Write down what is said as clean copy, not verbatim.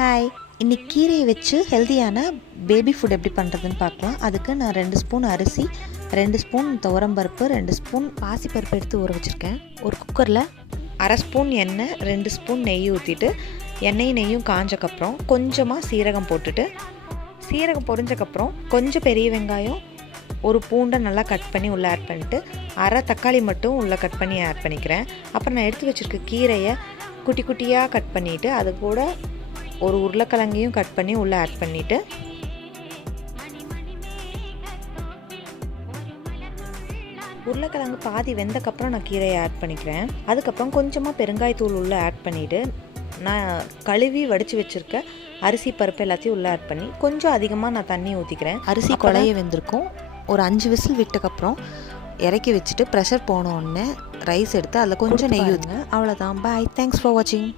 Hi, இன்றைக்கி கீரையை வச்சு ஹெல்த்தியான பேபி ஃபுட் எப்படி பண்ணுறதுன்னு பார்க்கலாம். அதுக்கு நான் 2 ஸ்பூன் அரிசி, 2 ஸ்பூன் துவரம்பருப்பு, 2 ஸ்பூன் பாசிப்பருப்பு எடுத்து ஊற வச்சுருக்கேன். ஒரு குக்கரில் 1/2 ஸ்பூன் எண்ணெய், 2 ஸ்பூன் நெய் ஊற்றிட்டு நெய்யும் காஞ்சக்கப்புறம் கொஞ்சமாக சீரகம் போட்டுட்டு, சீரகம் பொரிஞ்சக்கப்புறம் கொஞ்சம் பெரிய வெங்காயம், ஒரு பூண்டை நல்லா கட் பண்ணி உள்ளே ஆட் பண்ணிவிட்டு, 1/2 தக்காளி மட்டும் உள்ளே கட் பண்ணி ஆட் பண்ணிக்கிறேன். அப்புறம் நான் எடுத்து வச்சுருக்க கீரையை குட்டி குட்டியாக கட் பண்ணிவிட்டு, அது கூட ஒரு உருளைக்கிழங்கையும் கட் பண்ணி உள்ளே ஆட் பண்ணிவிட்டு, உருளைக்கிழங்கு பாதி வெந்தக்கப்புறம் நான் கீரையை ஆட் பண்ணிக்கிறேன். அதுக்கப்புறம் கொஞ்சமாக பெருங்காயத்தூள் உள்ளே ஆட் பண்ணிவிட்டு, நான் கழுவி வடித்து வச்சுருக்க அரிசி பருப்பு எல்லாத்தையும் உள்ளே ஆட் பண்ணி கொஞ்சம் அதிகமாக நான் தண்ணி ஊற்றிக்கிறேன். அரிசி குழைய வெந்திருக்கும். ஒரு 5 விசில் விட்டக்கப்புறம் இறக்கி வச்சுட்டு ப்ரெஷர் போனோடனே ரைஸ் எடுத்து அதில் கொஞ்சம் நெய் ஊற்றுங்க. அவ்வளோதான். பாய். தேங்க்ஸ் ஃபார் வாட்சிங்.